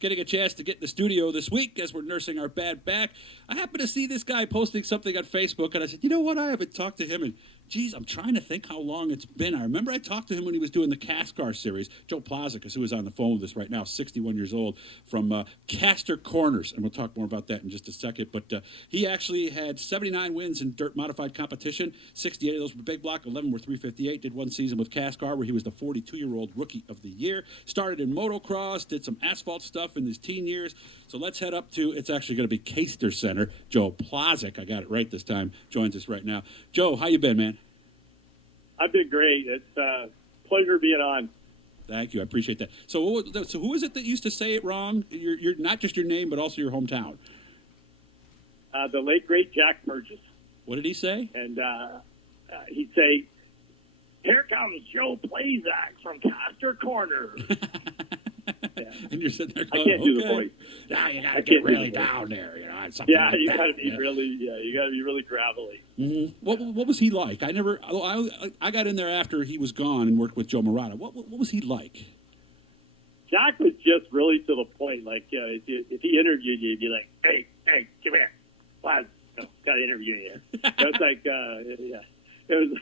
getting a chance to get in the studio this week as we're nursing our bad back. I happened to see this guy posting something on Facebook, and I said, you know what? I haven't talked to him in, geez, I'm trying to think how long it's been. I remember I talked to him when he was doing the CASCAR series. Joe Plazek, who is on the phone with us right now, 61 years old, from Castor Corners, and we'll talk more about that in just a second. But he actually had 79 wins in dirt modified competition. 68 of those were big block, 11 were 358. Did one season with CASCAR where he was the 42-year-old rookie of the year. Started in motocross, did some asphalt stuff in his teen years. So let's head up to, it's actually going to be Castor Center. Joe Plazek, I got it right this time, joins us right now. Joe, how you been, man? I've been great. It's a pleasure being on. Thank you. I appreciate that. So who is it that used to say it wrong? You're not just your name, but also your hometown. The late, great Jack Burgess. What did he say? And he'd say, "Here comes Joe Plazek from Castor Corners." Yeah. And you're sitting there going, I can't do the voice. Now you got to get really down there, you know. Yeah, like you that. got to be you got to be really gravelly. Mm-hmm. What was he like? I got in there after he was gone and worked with Joe Morata. What was he like? Jack was just really to the point. Like if he interviewed you, he'd be like, "Hey, come here, Plaz, got to interview you." That's like, yeah, it was.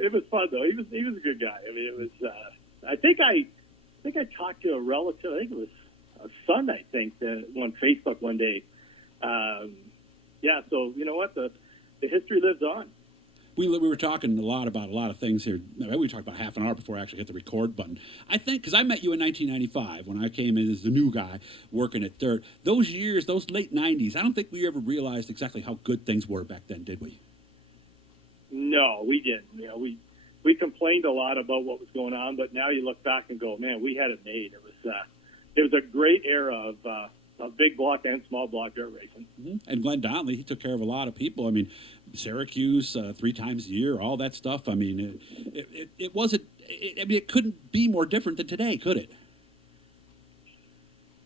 It was fun though. He was a good guy. I mean, it was. I think I talked to a relative. I think it was a son. I think that on Facebook one day. Yeah. So you know what, the history lives on. We were talking a lot about a lot of things here. We talked about half an hour before I actually hit the record button. I think because I met you in 1995 when I came in as the new guy working at Dirt. Those years, those late 90s, I don't think we ever realized exactly how good things were back then, did we? No, we didn't. You know, we complained a lot about what was going on, but now you look back and go, man, we had it made. It was a great era of big block and small block dirt racing. Mm-hmm. And Glenn Donnelly, he took care of a lot of people. I mean, Syracuse 3 times a year, all that stuff. I mean, it wasn't. It couldn't be more different than today, could it?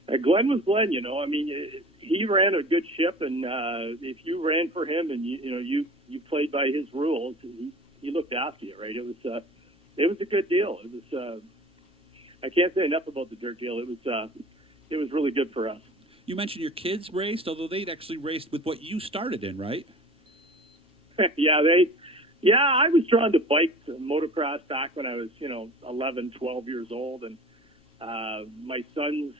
Glenn was Glenn. You know, I mean, he ran a good ship, and if you ran for him and you played by his rules, he looked after you, right? It was a good deal. It was. I can't say enough about the dirt deal. It was really good for us. You mentioned your kids raced, although they'd actually raced with what you started in, right? Yeah, I was drawn to bikes and motocross back when I was 11, 12 years old, and my sons,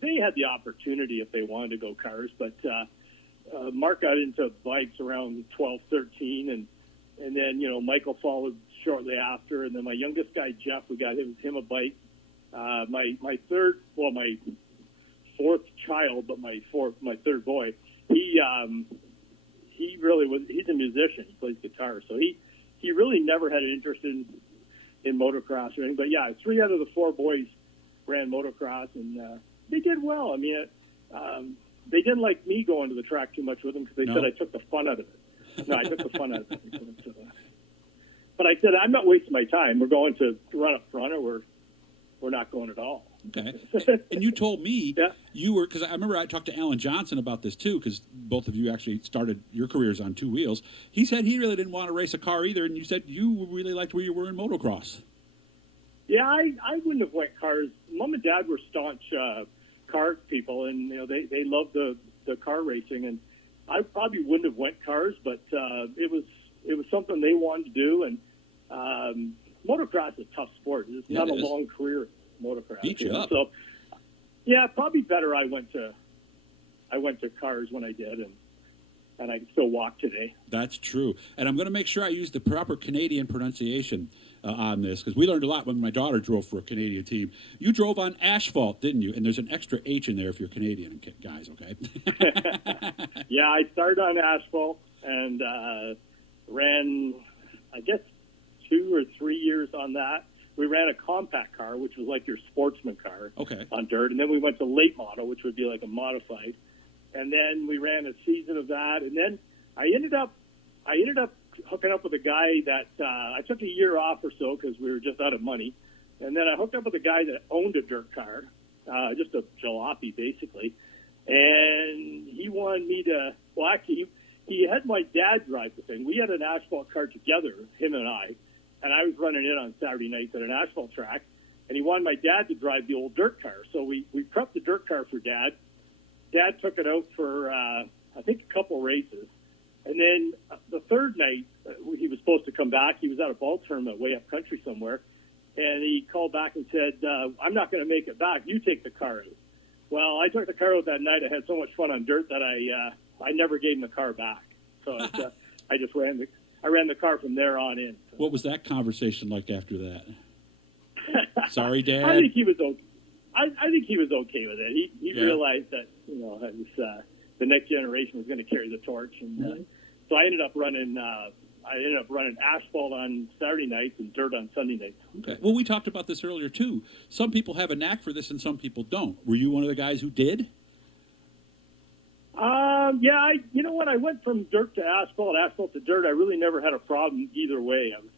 they had the opportunity if they wanted to go cars, but Mark got into bikes around 12, 13, and then Michael followed shortly after, and then my youngest guy Jeff, we got him a bike. My fourth child, but my third boy, he really was. He's a musician. He plays guitar, so he really never had an interest in motocross or anything. But yeah, 3 out of the 4 boys ran motocross, and they did well. I mean, they didn't like me going to the track too much with them because they said I took the fun out of it. No, I took the fun out of it. But I said, I'm not wasting my time. We're going to run up front, or we're not going at all. Okay. And you told me you were, because I remember I talked to Alan Johnson about this too, because both of you actually started your careers on 2 wheels. He said he really didn't want to race a car either, and you said you really liked where you were in motocross. Yeah, I wouldn't have went cars. Mom and Dad were staunch car people, and they loved the car racing, and I probably wouldn't have went cars, but it was something they wanted to do, and motocross is a tough sport. It's not a long career. Motocross. Beat you up. So, yeah, probably better I went to cars when I did, and I can still walk today. That's true. And I'm going to make sure I use the proper Canadian pronunciation on this, because we learned a lot when my daughter drove for a Canadian team. You drove on asphalt, didn't you? And there's an extra H in there if you're Canadian, guys, okay? Yeah, I started on asphalt and ran, I guess, 2 or 3 years on that. We ran a compact car, which was like your sportsman car on dirt. And then we went to late model, which would be like a modified. And then we ran a season of that. And then I ended up hooking up with a guy that I took a year off or so because we were just out of money. And then I hooked up with a guy that owned a dirt car, just a jalopy basically. And he wanted me to, well, actually, he had my dad drive the thing. We had an asphalt car together, him and I was running it on Saturday nights at an asphalt track. and he wanted my dad to drive the old dirt car. So we prepped the dirt car for Dad. Dad took it out for, I think, a couple races. And then the third night, he was supposed to come back. He was at a ball tournament way up country somewhere. And he called back and said, I'm not going to make it back. You take the car out. Well, I took the car out that night. I had so much fun on dirt that I never gave him the car back. So I just ran the car from there on in. So. What was that conversation like after that? Sorry, Dad. I think he was okay. I think he was okay with it. He realized that it was the next generation was going to carry the torch, and so I ended up running asphalt on Saturday nights and dirt on Sunday nights. Okay. Well, we talked about this earlier too. Some people have a knack for this, and some people don't. Were you one of the guys who did? Yeah. You know what? I went from dirt to asphalt to dirt. I really never had a problem either way. I was.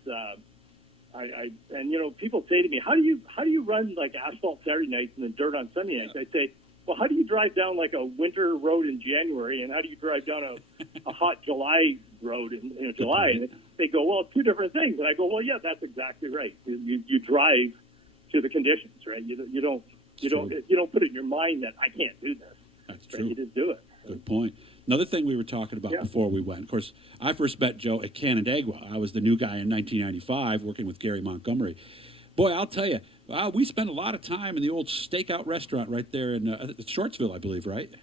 And people say to me, how do you run like asphalt Saturday nights and then dirt on Sunday nights? I say, well, how do you drive down like a winter road in January, and how do you drive down a hot July road in July? And they go, well, two different things. And I go, well, yeah, that's exactly right. You drive to the conditions, right? You don't put it in your mind that I can't do this. That's right? true. You just do it. Good point. Another thing we were talking about before we went, of course, I first met Joe at Canandaigua. I was the new guy in 1995 working with Gary Montgomery. Boy, I'll tell you, we spent a lot of time in the old stakeout restaurant right there in Shortsville, I believe, right?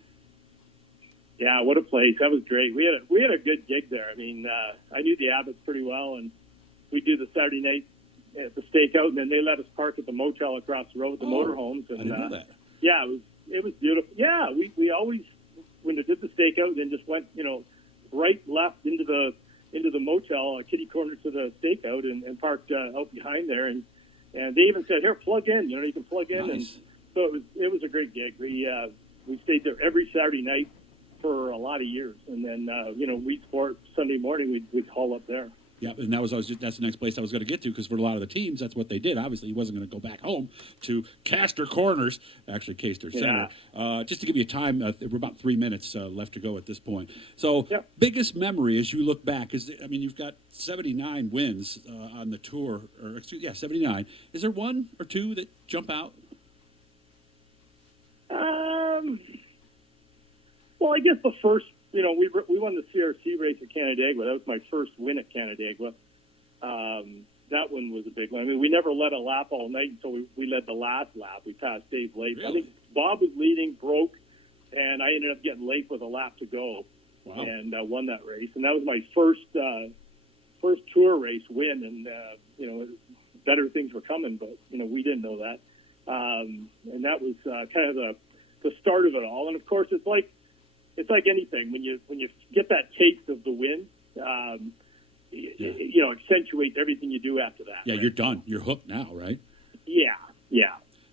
Yeah, what a place. That was great. We had a good gig there. I mean, I knew the Abbotts pretty well, and we do the Saturday night at the stakeout, and then they let us park at the motel across the road with the motorhomes. And, I didn't know that. Yeah, it was beautiful. Yeah, we always, when we did the stakeout, then just went, right, left into the motel, kitty corner to the stakeout, and parked out behind there. And they even said, here, plug in. You can plug in. Nice. And so it was a great gig. We stayed there every Saturday night for a lot of years. And then, we'd sport Sunday morning, we'd haul up there. Yeah, and that's the next place I was going to get to, because for a lot of the teams, that's what they did. Obviously, he wasn't going to go back home to Castor Corners, actually Castor Center. Just to give you time, we're about 3 minutes left to go at this point. So, biggest memory as you look back is, you've got 79 wins on the tour, 79. Is there one or two that jump out? Well, I guess the first. We won the CRC race at Canandaigua. That was my first win at Canandaigua. That one was a big one. We never led a lap all night until we led the last lap. We passed Dave late. Really? I think Bob was leading, broke, and I ended up getting late with a lap to go. Wow. And won that race. And that was my first tour race win. And, better things were coming, but, we didn't know that. And that was kind of the start of it all. And, of course, it's like anything. When you get that taste of the win, accentuates everything you do after that. Yeah, right? You're done. You're hooked now, right? Yeah.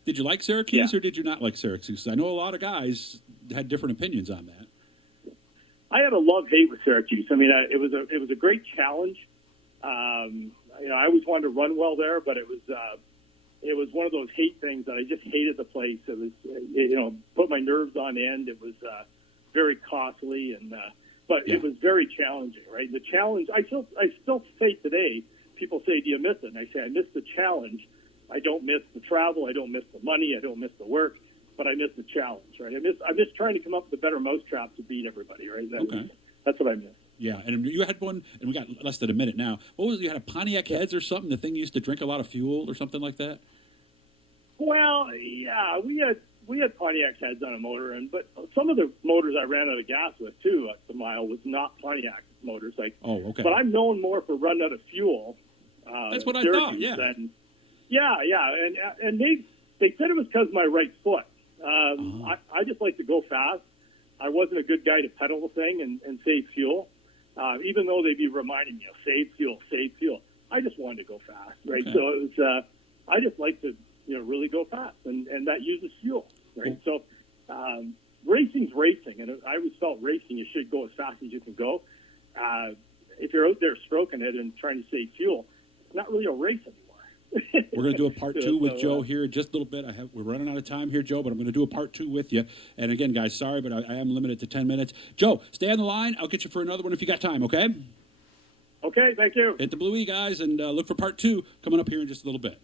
Did you like Syracuse or did you not like Syracuse? I know a lot of guys had different opinions on that. I had a love-hate with Syracuse. It was a great challenge. I always wanted to run well there, but it was one of those hate things that I just hated the place. It was, put my nerves on end. It was very costly, but it was very challenging, right? The challenge, I still say today, people say, do you miss it? And I say, I miss the challenge. I don't miss the travel. I don't miss the money. I don't miss the work, but I miss the challenge, right? I miss trying to come up with a better mousetrap to beat everybody, right? That's what I miss. Yeah, and you had one, and we got less than a minute now. What was it? You had a Pontiac Heads or something? The thing used to drink a lot of fuel or something like that? Well, yeah, we had Pontiac Heads on a motor, but some of the motors I ran out of gas with too at the mile was not Pontiac motors. Okay. But I'm known more for running out of fuel. That's what I thought. Yeah. And they said it was because of my right foot. I just like to go fast. I wasn't a good guy to pedal the thing and save fuel, even though they'd be reminding me, save fuel, save fuel. I just wanted to go fast, right? Okay. So it was. I just like to really go fast, and that uses fuel, right? Cool. So racing's racing, and I always felt racing, you should go as fast as you can go. If you're out there stroking it and trying to save fuel, it's not really a race anymore. We're going to do a part two with Joe here in just a little bit. We're running out of time here, Joe, but I'm going to do a part two with you. And again, guys, sorry, but I am limited to 10 minutes. Joe, stay on the line. I'll get you for another one if you got time, okay? Okay, thank you. Hit the Blue E, guys, and look for part two coming up here in just a little bit.